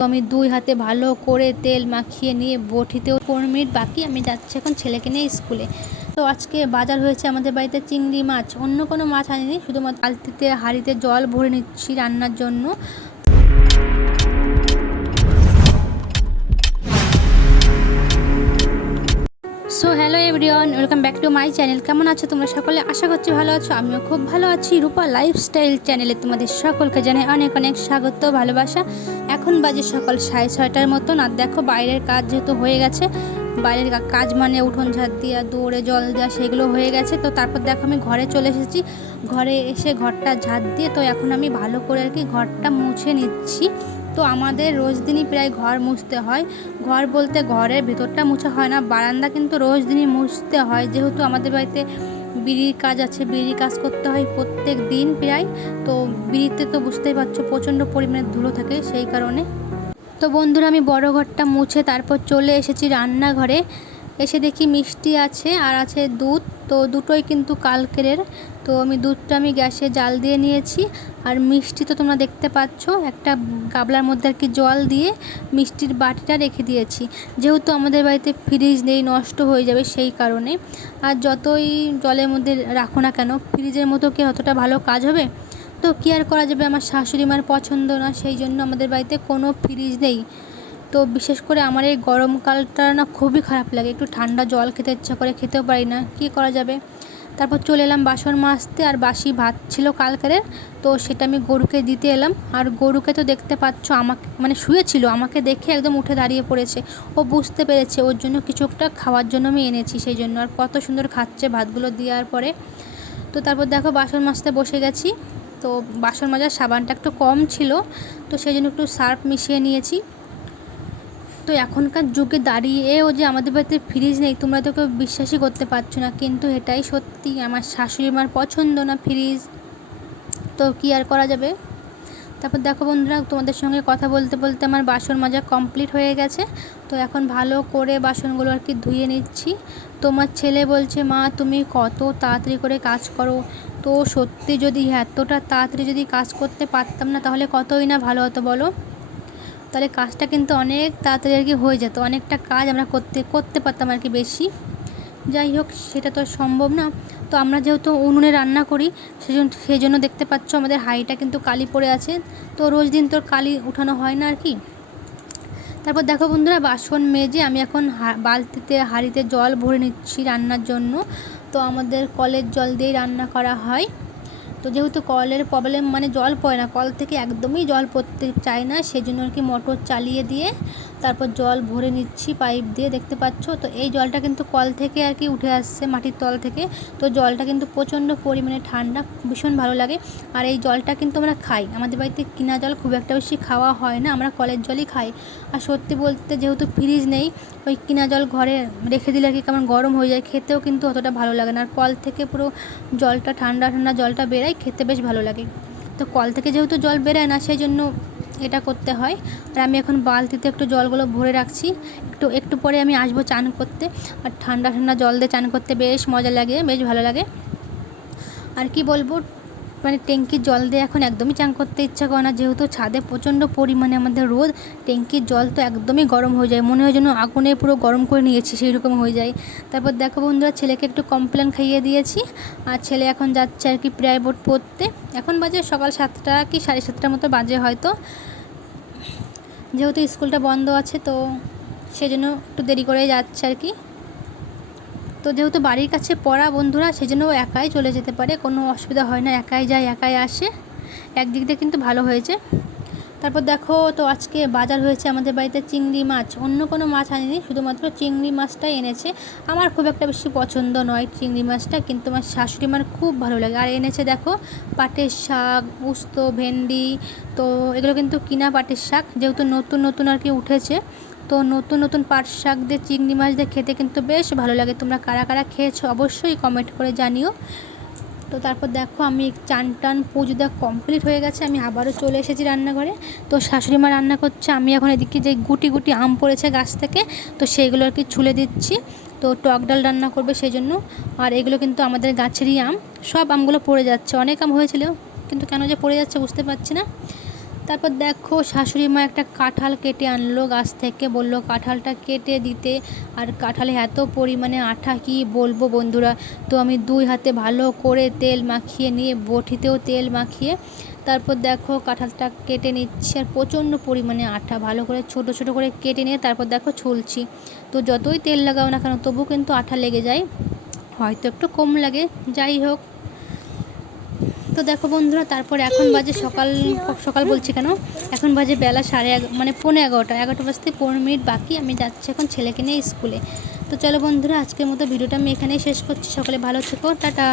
তো আমি 2 হাতে ভালো করে তেল মাখিয়ে নিয়ে বটিতেও 15 মিনিট বাকি আমি যাচ্ছি এখন ছেলেকে নিয়ে স্কুলে। তো আজকে বাজার হয়েছে আমাদের বাড়িতে চিংড়ি মাছ, অন্য কোনো মাছ আনিনি, শুধুমাত্র বালতিতে হাঁড়িতে জল ভরে নিচ্ছি রান্নার জন্য। So hello everyone, welcome back to my channel. কেমন আছো তোমরা সকলে? আশা করছি ভালো আছো, আমিও খুব ভালো আছি। রূপা লাইফস্টাইল চ্যানেলে তোমাদের সকলকে জানাই অনেক অনেক স্বাগত, ভালোবাসা। এখন বাজে সকাল 6:30টার মতন। আর দেখো বাইরের কাজ যেহেতু হয়ে গেছে, বাইরের কাজ মানে উঠোন ঝাড় দেওয়া, দৌড়ে জল দেওয়া, সেগুলো হয়ে গেছে। তো তারপর দেখো আমি ঘরে চলে এসেছি। ঘরে এসে ঘরটা ঝাড় দিয়ে তো এখন আমি ভালো করে আর কি ঘরটা মুছে নিচ্ছি। তো আমাদের রোজ দিনই প্রায় ঘর মুছতে হয়। ঘর বলতে ঘরের ভেতরটা মুছা হয় না, বারান্দা কিন্তু রোজ দিনই মুছতে হয়, যেহেতু আমাদের বাড়িতে বিড়ির কাজ আছে, বিড়ির কাজ করতে হয় প্রত্যেক দিন প্রায়। তো বিড়িতে তো বুঝতেই পারছো প্রচণ্ড পরিমাণে ধুলো থাকে, সেই কারণে। তো বন্ধুরা আমি বড় ঘরটা মুছে তারপর চলে এসেছি রান্নাঘরে। এসে দেখি মিষ্টি আছে আর আছে দুধ, তো দুটোই কিন্তু কালকের। তো দুধটা আমি গ্যাসে জাল দিয়ে নিয়েছি, আর মিষ্টি তো তোমরা দেখতে পাচ্ছ একটা গাবলার মধ্যে আর কি জল দিয়ে মিষ্টির বাটিটা রেখে দিয়েছি, যেহেতু আমাদের বাড়িতে ফ্রিজ নেই, নষ্ট হয়ে যাবে সেই কারণে। আর যতই জলের মধ্যে রাখো না কেন, ফ্রিজের মতো কি অতটা ভালো কাজ হবে? তো কী আর করা যাবে, আমার শাশুড়ি মার পছন্দ না, সেই জন্য আমাদের বাড়িতে কোনো ফ্রিজ নেই। তো বিশেষ করে আমার এই গরমকালটা না খুবই খারাপ লাগে, একটু ঠান্ডা জল খেতে ইচ্ছা করে, খেতেও পারি না, কী করা যাবে। তারপর চলে এলাম বাসন মাজতে, আর বাসি ভাত ছিল কালকের, তো সেটা আমি গরুকে দিতে এলাম। আর গরুকে তো দেখতে পাচ্ছ আমাকে মানে শুয়েছিল, আমাকে দেখে একদম উঠে দাঁড়িয়ে পড়েছে। ও বুঝতে পেরেছে ওর জন্য কিছু একটা খাওয়ার জন্য আমি এনেছি, সেই জন্য। আর কত সুন্দর খাচ্ছে ভাতগুলো দেওয়ার পরে। তো তারপর দেখো বাসন মাজতে বসে গেছি। তো বাসন মাজার সাবানটা একটু কম ছিল, তো সেই জন্য একটু সার্ফ মিশিয়ে নিয়েছি। তো এখনকার যুগে দাঁড়িয়েও যে আমাদের বাড়িতে ফ্রিজ নেই, তোমরা তো কেউ বিশ্বাসই করতে পারছো না, কিন্তু এটাই সত্যি। আমার শাশুড়ি মার পছন্দ না ফ্রিজ, তো কী আর করা যাবে। তারপর দেখো বন্ধুরা, তোমাদের সঙ্গে কথা বলতে বলতে আমার বাসন মাজা কমপ্লিট হয়ে গেছে। তো এখন ভালো করে বাসনগুলো আর কি ধুয়ে নিচ্ছি। তোমার ছেলে বলছে, মা তুমি কত তাড়াতাড়ি করে কাজ করো। তো সত্যি যদি এতটা তাড়াতাড়ি যদি কাজ করতে পারতাম না, তাহলে কতই না ভালো হতো বলো। তাহলে কাজটা কিন্তু অনেক তাড়াতাড়ি আর কি হয়ে যেত, অনেকটা কাজ আমরা করতে পারতাম আর কি বেশি। যাই হোক, সেটা তো সম্ভব না। তো আমরা যেহেতু উনুনে রান্না করি, সেই জন্য দেখতে পাচ্ছ আমাদের হাঁড়িটা কিন্তু কালি পড়ে আছে। তো রোজ দিন তোর কালি উঠানো হয় না আর কি। তারপর দেখো বন্ধুরা, বাসন মেজে আমি এখন বালতিতে হাঁড়িতে জল ভরে নিচ্ছি রান্নার জন্য। তো আমাদের কলের জল দিয়েই রান্না করা হয়। তো যেহেতু কলের প্রবলেম, মানে জল পড়ে না, কল থেকে একদমই জল পড়তে চায় না, সেজন্য আর কি মোটর চালিয়ে দিয়ে তারপর জল ভরে নিচ্ছি পাইপ দিয়ে, দেখতে পাচ্ছ। তো এই জলটা কিন্তু কল থেকে আর কি উঠে আসছে মাটির তল থেকে। তো জলটা কিন্তু প্রচণ্ড পরিমাণে ঠান্ডা, ভীষণ ভালো লাগে। আর এই জলটা কিন্তু আমরা খাই, আমাদের বাড়িতে কিনা জল খুব একটা বেশি খাওয়া হয় না, আমরা কলের জলই খাই। আর সত্যি বলতে যেহেতু ফ্রিজ নেই, ওই কিনা জল ঘরে রেখে দিলে আর কি কেমন গরম হয়ে যায়, খেতেও কিন্তু অতটা ভালো লাগে না। আর কল থেকে পুরো জলটা ঠান্ডা ঠান্ডা জলটা বেরোয়, খেতে বেশ ভালো লাগে। তো কল থেকে যেহেতু জল বেরোয় না, সেই জন্য এটা করতে হয়। আর আমি এখন বালতিতে একটু জলগুলো ভরে রাখছি, একটু পরে আমি আসবো চান করতে। আর ঠান্ডা ঠান্ডা জল দিয়ে চান করতে বেশ মজা লাগে, বেশ ভালো লাগে। আর কি বলবো, মানে ট্যাঙ্কির জল দিয়ে এখন একদমই চান করতে ইচ্ছা করে না, যেহেতু ছাদে প্রচণ্ড পরিমাণে আমাদের রোদ। ট্যাঙ্কির জল তো একদমই গরম হয়ে যায়, মনে হয় যেন আগুনে পুরো গরম করে নিয়েছি, সেই রকম হয়ে যায়। তারপর দেখো বন্ধুরা, ছেলেকে একটু কমপ্লেন খাইয়ে দিয়েছি, আর ছেলে এখন যাচ্ছে আর কি প্রাইভেট পড়তে। এখন বাজে সকাল 7টা কি 7:30টার মতো বাজে হয়তো, যেহেতু স্কুলটা বন্ধ আছে, তো সেজন্য একটু দেরি করে যাচ্ছে আর কি। তো যেহেতু বাড়ির কাছে পড়া বন্ধুরা, সেজন্য ও একাই চলে যেতে পারে, কোনো অসুবিধা হয় না, একাই যায় একাই আসে, একদিক দিয়ে কিন্তু ভালো হয়েছে। তারপর দেখো, তো আজকে বাজার হয়েছে আমাদের বাড়িতে চিংড়ি মাছ, অন্য কোনো মাছ আনিনি, শুধুমাত্র চিংড়ি মাছটাই এনেছে। আমার খুব একটা বেশি পছন্দ নয় চিংড়ি মাছটা, কিন্তু আমার শাশুড়ি মার খুব ভালো লাগে। আর এনেছে দেখো পাটের শাক, উস্ত, ভেন্ডি। তো এগুলো কিন্তু কিনা পাটের শাক, যেহেতু নতুন নতুন আর কি উঠেছে। তো নতুন নতুন পাট শাক দিয়ে চিংড়ি মাছ দিয়ে খেতে কিন্তু বেশ ভালো লাগে। তোমরা কারা কারা খেয়েছো অবশ্যই কমেন্ট করে জানিও। তো তারপর দেখো আমি চান টান পুজো দেওয়া কমপ্লিট হয়ে গেছে, আমি আবারও চলে এসেছি রান্নাঘরে। তো শাশুড়ি মা রান্না করছে, আমি এখন এদিকে যে গুটি গুটি আম পড়েছে গাছ থেকে, তো সেইগুলো আর কি ছুলে দিচ্ছি। তো টক ডাল রান্না করবে সেই জন্য। আর এগুলো কিন্তু আমাদের গাছেরই আম, সব আমগুলো পড়ে যাচ্ছে, অনেক আম হয়েছিল, কিন্তু কেন যে পড়ে যাচ্ছে বুঝতে পারছি না। তারপর দেখো শাশুড়ি মা একটা কাঁঠাল কেটে আনলো গাছ থেকে, বললো কাঁঠালটা কেটে দিতে। আর কাঁঠালে এত পরিমাণে আঠা কি বলবো বন্ধুরা। তো আমি 2 হাতে ভালো করে তেল মাখিয়ে নিয়ে বটিতেও তেল মাখিয়ে তারপর দেখো কাঁঠালটা কেটে নিচ্ছি। আর প্রচণ্ড পরিমাণে আঠা, ভালো করে ছোট ছোট করে কেটে নিয়ে তারপর দেখো ছুলছি। তো যতই তেল লাগাও না কেন তবু কিন্তু আঠা লেগে যায়, হয়তো একটু কম লাগে, যাই হোক। তো দেখো বন্ধুরা, তারপরে এখন বাজে সকাল সকাল বলছি কেন, এখন বাজে বেলা 11:30 মানে 11:15, 11টা বাজতে 15 মিনিট বাকি। আমি যাচ্ছি এখন ছেলেকে নিয়ে স্কুলে। তো চলো বন্ধুরা, আজকের মতো ভিডিওটা আমি এখানেই শেষ করছি। সকলে ভালো থেকো, টাটা।